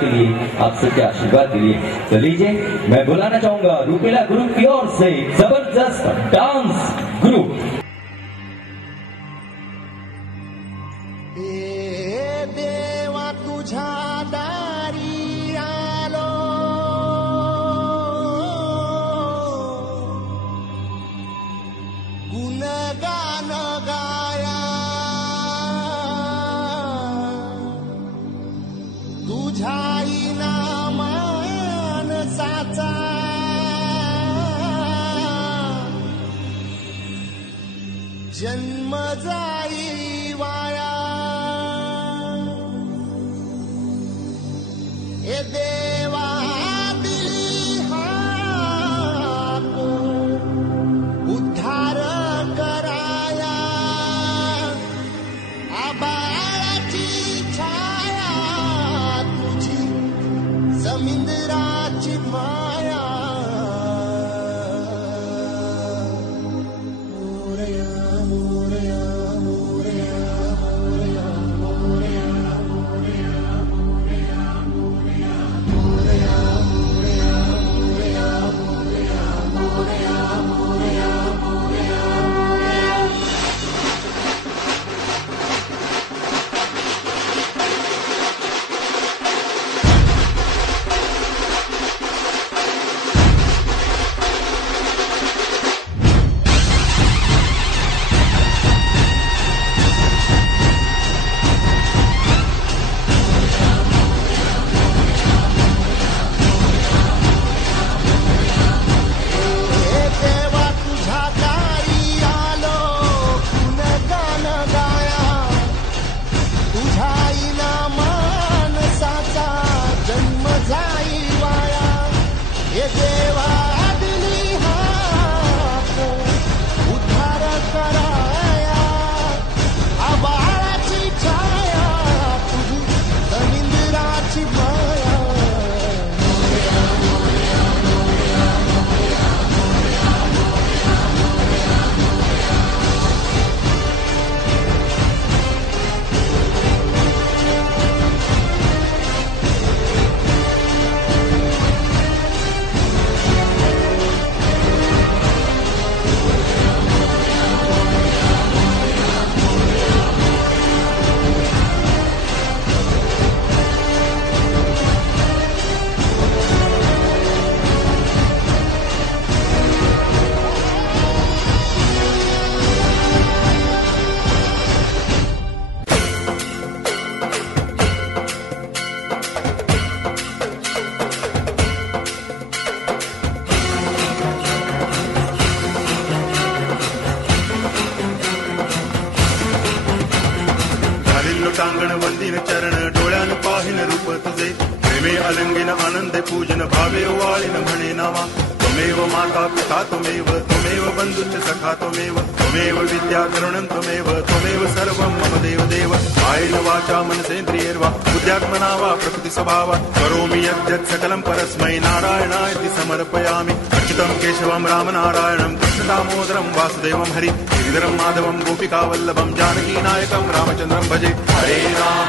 के लिए, आप सबके आशीर्वाद के लिए। तो लीजिए, मैं बुलाना चाहूंगा रूपेला ग्रुप की ओर से जबरदस्त डांस ग्रुप। देवा तुझा दारी आलो, गुणगान गाया तुझाई नामान साचा, जन्म जाई वाया। ए देवा दिली हाक उद्धार कराया, आबाळाची छाया तुझी, समुद्राची माया। टांगण वंदिन चरण डोळ्यान पाहिन रूप तुझे, प्रेमे अलंगिन आनंदे पूजन भावे वाळीन म्हणे नामा। त्वमेव माता पिता त्वमेव, त्वमेव बंधुश्च सखा त्वमेव, त्वमेव विद्या करुणं त्वमेव, त्वमेव सर्वं मम देव देव। कायेन वाचा मनसेन्द्रियैर्वा बुद्ध्यात्मना वा प्रकृति स्वभावात् करोमि यद्यत् सकलं परस्मै नारायणायति समर्पयामि। अच्युतं केशवं रामनारायणं कृष्ण दामोदरं वासुदेवं हरि गिरिधरं माधवं गोपिकावल्लभं जानकी नायकं रामचन्द्रं भजे। हरे राम